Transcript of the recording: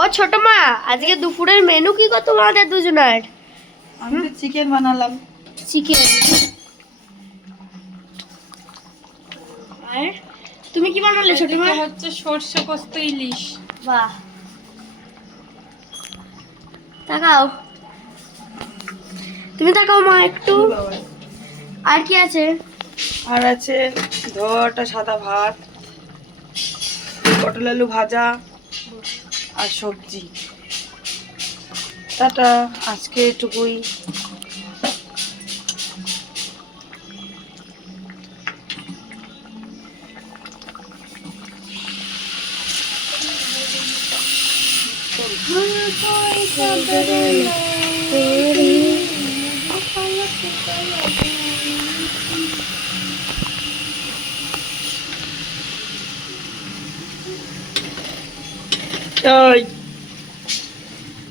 ও ছোট মা, আজকে দুপুরের মেনু কি গো তোমাদের দুজনের? আমি তো চিকেন বানালাম। চিকেন। আর তুমি কি বানালে ছোট মা? এদিকে হচ্ছে সর্ষে পোস্ত ইলিশ। বাহ, তাকাও, তুমি তাকাও মা একটু। বাবা। আর কি আছে? আর আছে ধোয়াটা সাদা ভাত, পটল আলু ভাজা আর সবজি। টাটা, আজকে এটুকুই। ওই